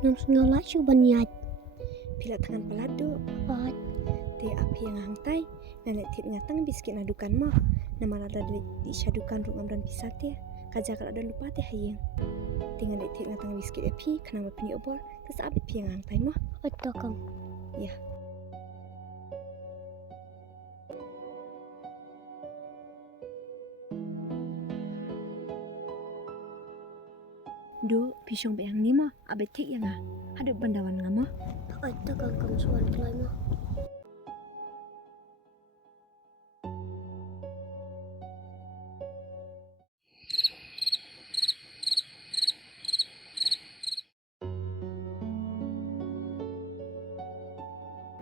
Nam sengalat siya banyat. Pila tangan peladu. Pat. Te api yang hangtai. Nanek tit ngatang biskit nadukan mo. Nama lada di syadukan rungam dan pisate. Kaja kalau ada lupa teh hayang. Tinggal tit ngatang biskit api. Kenapa pini obor. Terus abit pi yang hangtai mo. Oto kam. Ya. Du, pisong bayang ni mo. Abit tik yang ah. Ada bandawan nga mo. Oto kam suan kelai mo.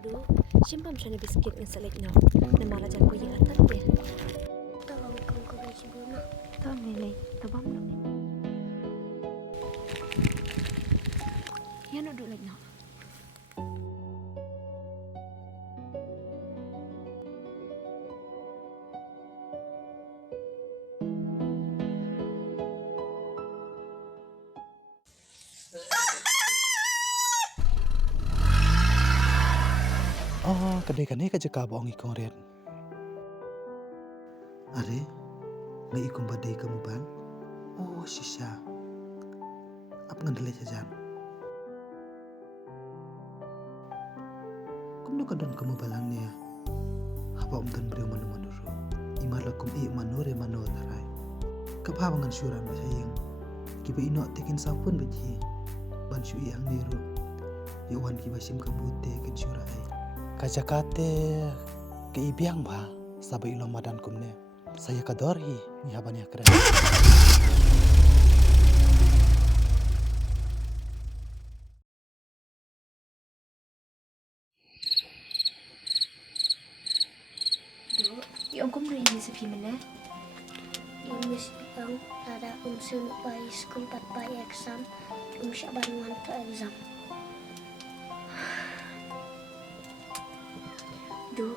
Du, simpam sana biskit nga salik no. Nama raja ko yang atat deh. Tolong kam kau si Bruna. Tahu nilai. Tabam no. Yan no dulek no. Oh, kadai-kadai ka jaka bohong ikong rin. Are, ngai ikong badai kamu ban? Oh, sisa. Apa ngandalai jajan? Kum do kadon kamu balang niya. Hapa dan beriu manu-manuru. Imala kum manure tarai. Kapha bangan syuran ba sayang. Kiba ino tekin sapun baji. Ban syui ang niru. Yawan kiba sim kabute ken syurai. Kajakate keibiang ba sabai ilong madan kumne saya kadorhi ni habanya keren. Du, iong kum rin ini sepi mana? Imis yang ada sunu pai skul pat pai exam. Siya bangungan to exam. Du,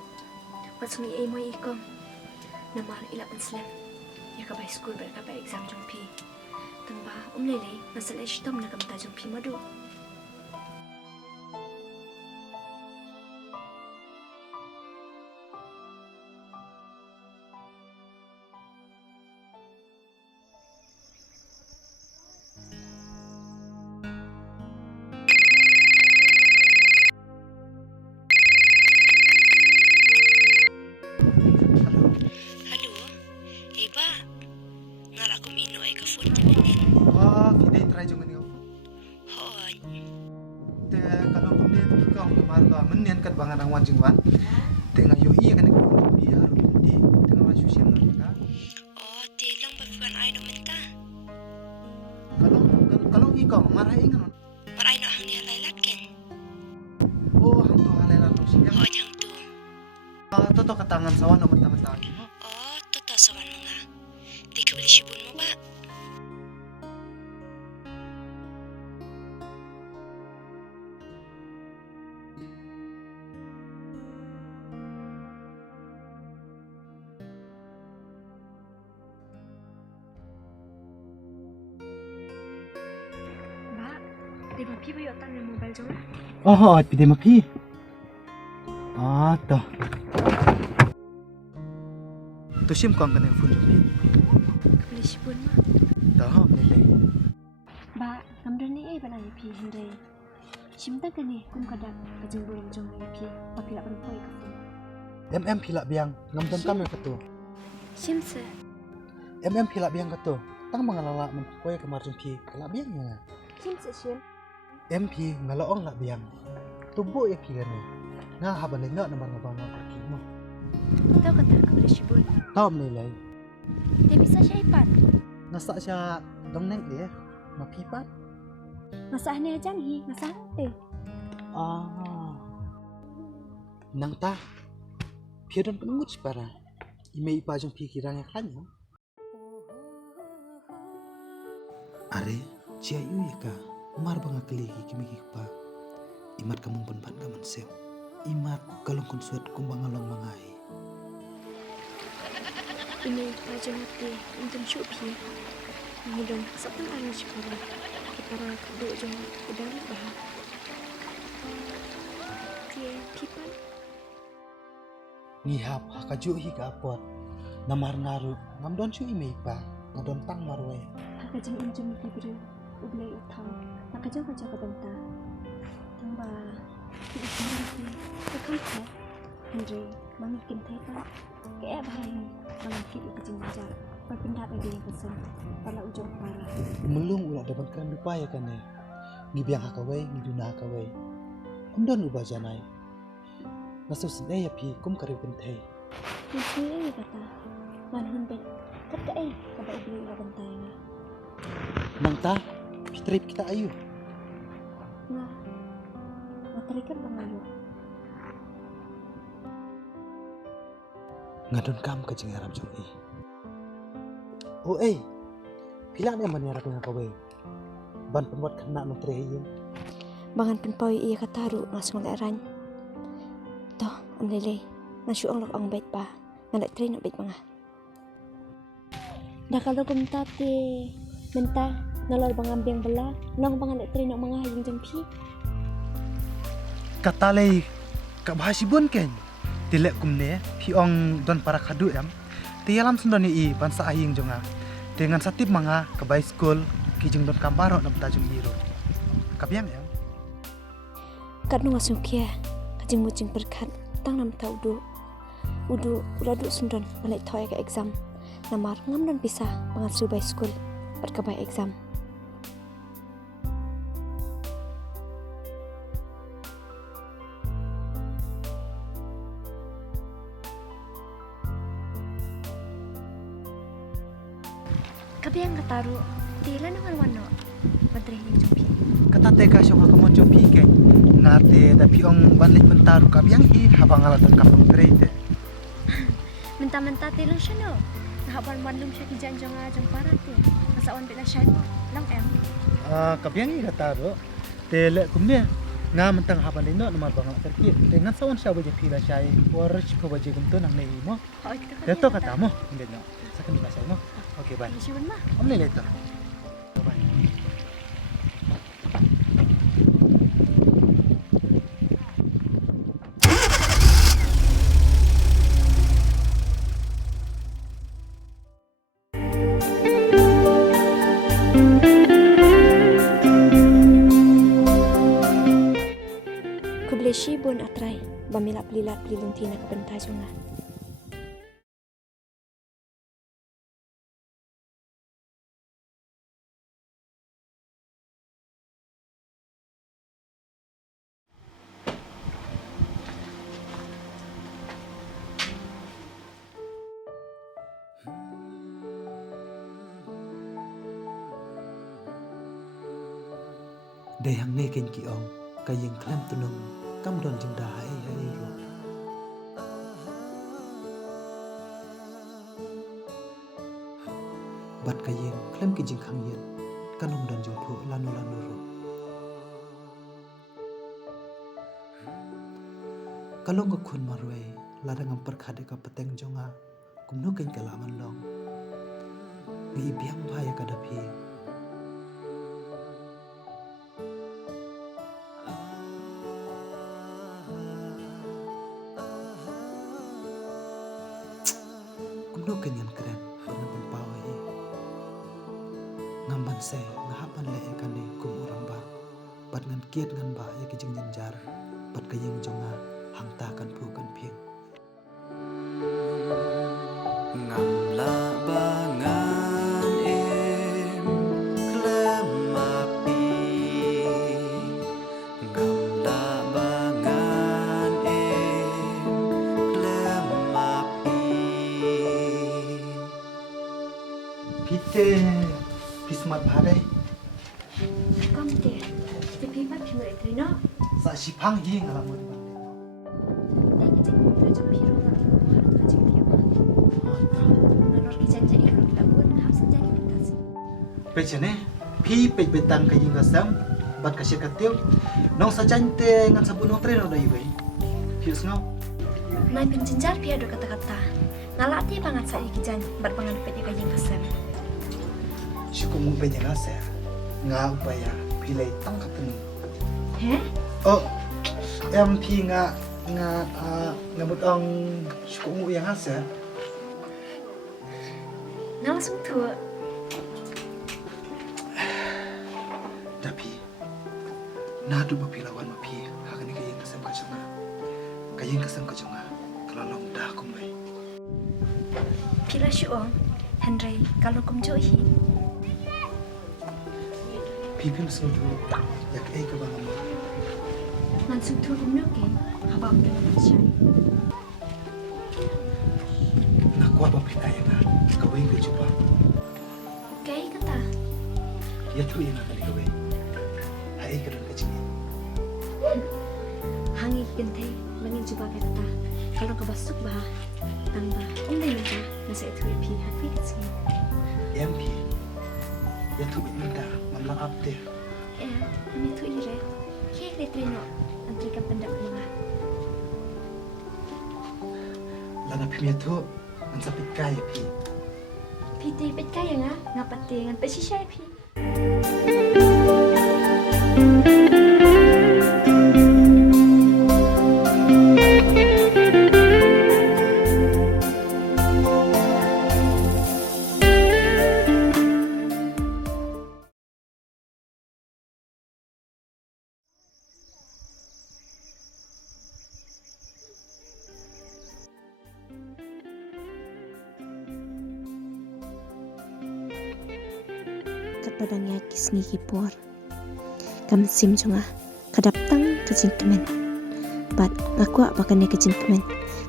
pasung i mo ikong. Namar ila penslam. Ya ka school ber ka exam jumpi. Tangba lele masal ishtom na kamta jumpi madu. Oh, kini try jong ni aku. Hoi. Te kalau kumne kau kemar ba menian kat bangan ang wan jingwan. Tengah yo iya kan ko biar di tengah masuk sim no ka. Oh, tilang baguan ay no menta. Kalau ikong marah ingan. Paray no hang niya laylat ken. Oh, hang to halala no siang. Hoi hang tu. Toto katangan sawan no mentah-mentah. Oh, toto sawan mga. Di ka beli sibun mo ba? Di ba pi ba yung tanya mobile jong? Oh, pide mapi. To. To sim ko ang kanang phone jong. Beli sibun mo. Dah, nilai. Ba, namdan ni ay ba na pi hindi. Simta ka ni kung kadak kajeng bulan jong na pi. Papila pan poy ka phone. Pila biang ngamdan kami ketu. Simse. Pila biang ketu. Tang mangalala mempoy kamar jong pi. Pila biang ya. Simse sim. MP ngalaong nga biang. Tubo ya pi gani. Nga haban nga naman nga bang pergi mo. Tahu kata ka beli sibun. Tahu nilai. Dia bisa siya ipan. Nasa siya dong neng mapipat. Masahan niya dyan hi. Masahan eh. Nang ta. Piadon penungut para. Ime ipa jong pikiran yang kanya. Are, cia yu ya ka. Mar banga kelihi kimi pa. Imat kamu penpan kaman sew. Imat kalong kun suat kumbang along mangai. Ini pajang hati untuk syupi. Mengidong sabtan alam sekolah. para duk jong udara bah. Tie pipan. Ngihap hakaju hi ka apot. Namar naru ngam don chu imei pa. Ngadon tang marwe. Hakajang injum ibru ublay utang. Nakajang kaja ka benta. Tamba iisin ikam ka. Andre mamikin theka. Kaya bahaya mangkit ikajing jar. Perpindah bagi yang pesan. Pala ujung para. Melung ulah dapat kan upaya kan ne. Ngibiang hakawai ngiduna hakawai. Umdon ubah janai. Nasu sedaya pi kum kari bentai. Mesti kata. Manhun bet. Kata kaba ibli ulah bentai na. Nang ta trip kita ayu. Nah. Matarikan bangayo. Ngadon kam ka jing Arab jong i. Oh pila ni man yara nga kawai. Ban pembuat kena no trehin. Bangan penpoi iya kataru ngasung leran. Toh, amlele. Nasu ang lok ang bait pa. Ngadak train nak bait mga. Dah kalau kumtate mentah nalor bangambing bela, nang bangan train nak mga hayang jampi. Katalay ka bahasibon ken. Tilek kumne pi ong don para kadu em. Tialam sundon i bansa ahing jonga. Dengan satip mga kabay school kijing don kambaro na tajung iro. Kabiang em. Kat nu ngasung kia, kajing mucing berkat tang nam tau udu uladuk sundon malai toy ke exam. Namar ngam don pisah bangan subay school berkabay exam. Kabiang kataru, tila nangan wano, menteri yang jumpi. Kata teka siya ka mon jompi ke. Ngate da pi ong banlik mentaru kabiang i habang ala don kapung trade. Menta-menta tilong siya no. Nahaban manlum siya kijan jong parat eh. Masawan bila siya no. Lang em. Kabiang i kataru. Tele kumne nga mentang haban dino namar bangal terkit. Dengan sawan siya baje pila siya or ko baje gumto nang nei mo. Oh, kita kan. Deto kata mo. Hindi no. Sakan ba siya mo? Okay, bye. Siya mah. Om lele ito. Bye. Kubleshi bon atrai, bamilap lilat pelilung tina kebenta jonga. Dayang ne ken ki ong kayeng klem tunung kam don jing da hai ro. Bat kayeng klem ki jing khang yen kanong don jing phu lanu ro. Kalong ko khun marwei ladang am perkhade ka peteng jonga kumno ken kalaman long. Ngi biang bhaya kadapi. Kumno kenyan keren pernah pampawi ngamban se ngahapan le kane kum urang ba bat ngan kiet ngan ba ya kijing nyanjar bat kayeng jonga hangta kan pu kan pieng ngamla bangan em klemapi ngamla bangan em klemapi pite pismat bhadai Kamu deh, tapi pak cuma itu no. sa sipang hi ngalamut ba Dai kejeng kumpul jom biru lagi harus kejeng dia mah. Nalor kijan jadi kalau kita pun harus jadi pintas. pechene phi pech betang kayeng gasam bat kasir katiu nong sajan te ngan sabun nong tren dai we fius no Nai penjenjar pia do kata-kata. Ngalak dia banget saya kijan bat bangan penya kajeng kasem. syukur mung penyang asa nga upaya pilih tangkap ini. Heh? Oh, em pi nga ngamut ang suku yang hasa. Nga langsung tua. Tapi nadu bapilawan mapi hakani kayeng kasam kajunga. Kayeng kasam kajunga. Kelalong dah kumai. Pila syuong, Henry, kalau kum johi. Pipim sudu yak ke bangamu. Langsung tua kum nyoke, haba udah macam. Nak kuat bapin ayah nga. Kawin ke cuba. Oke, kata. Ya tu yang akan dikawin. Hai ke dalam kecil. Hangi gentay, bangin coba kata. Kalau kau basuk bah, tambah. Dai minta, nasa itu pi happy kecil. MP. Ya tu minta mamla update. Kami tu ire. Kek letrino, antri kan pendak mga. Lana pimya tu ansapit kaya pi. Piti pet kaya nga, ngapati ngan pesisya pi. Padangnya kisni kipor. Kam sim junga kadaptang kajing kemen. Bat ngaku apakan ne kajing kemen.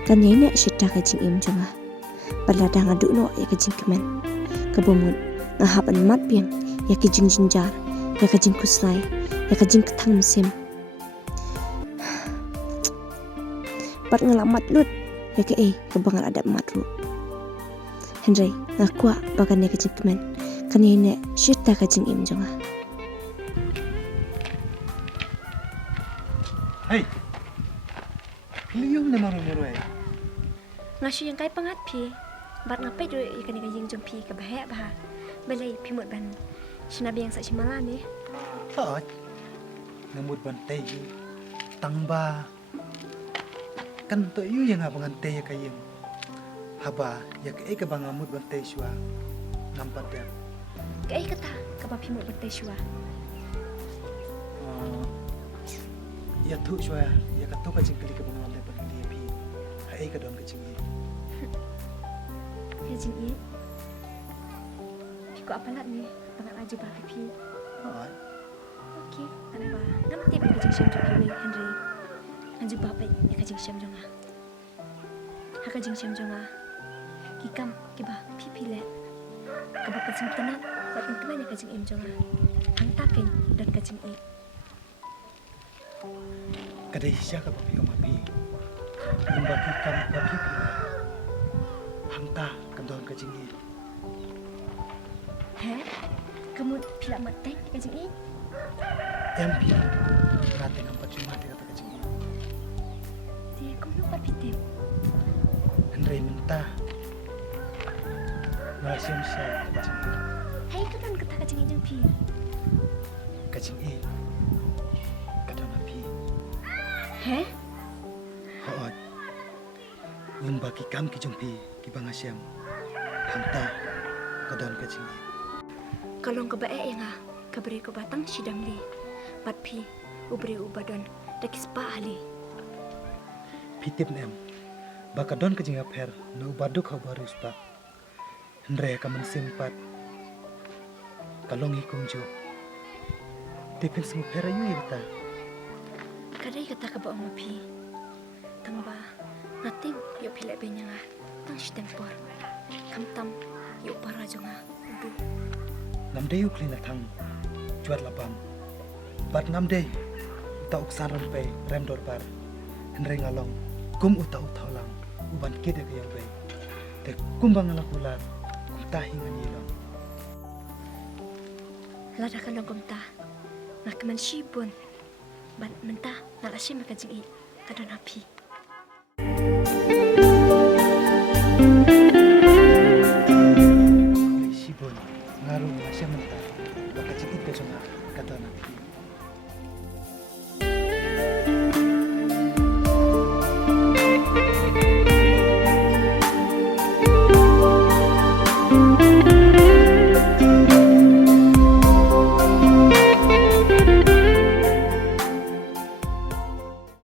Kan ne syita kajing im junga. Baladang aduk no ya kajing kemen. Kabumut ngahapan mat biang ya kajing jinjar, ya kajing kuslai, ya kajing ketang musim. Bat ngalamat lut ya ke kebangan ada matru. Henry ngaku apakan ne kajing kemen. Kanina syita kajing im junga. Hai. Lium na maru ai. Ngasih yang kai pangat pi. Bat ngapai do ikan kajing jong pi ke bahaya bah. Belai pi mut ban. Sinabi yang sak simala ni. Hot. Ngamut bantai tangba. Kan to yu yang abangan teh kayem. Haba ya ke bangamut bantai syua. Nampak dia. Kai kata kapa pi mut bantai syua. Ya tu syua ya katu kajing kali ke bangamut bantai dia pi. Hai ke don kajing ni. Kajing i. Pi ko apalat ni? Bangat aja bah pi. Hot. Okey, tanpa. Namti ba kajing syam jong pi Henry. Anju ba pai ya kajing syam jong ah. Ha kajing syam jong ah. Kikam kiba pi pi le. Kaba kajing tenan, batin teman ya kajing im jong ah. Hang takin dan kajing i. Kadai siya ka papi o mapi. Imbaki kam papi pila. Hangta kandon kajing ni. He? Kamu pila mateng kajing i? MP. Rate ngam pacuma te kata kajing ni. Dia kamu lupa pitim. Henry mentah. Rasim siya kajing ni. Hai kapan kata kajing i jong pi? Kajing ni. Kadon api. He? Hoot. Imbaki kam ki jumpi ki bangasyam. Hangta kadon kajing ni. Kalau ke bae yang ah, kabri ko batang sidam li. Bat pi ubri ubadon dakis pa ali. Pitip nem. Baka don kajing aper no baduk ho baru spa. Henry kaman simpat. Kalong hikum jo. Tipin semua pera yu irta. Kadai kata ka baong pi. Tamba nating yo pilek benyang ah. Tang stempor. Kamtam yo para jonga. Udu. Ngamde yu klina thang. Juat lapam. Bat ngamde. Uta uksaran pe rem dorbar. Henry ngalong. Kum uta utaulang. Uban kede ke yawe. Te kumbang ngalakular. Kum tahi nganilong. Lada kalong kumta. Ngakaman sibun. Ban mentah nalasim kajing i. Kadon api.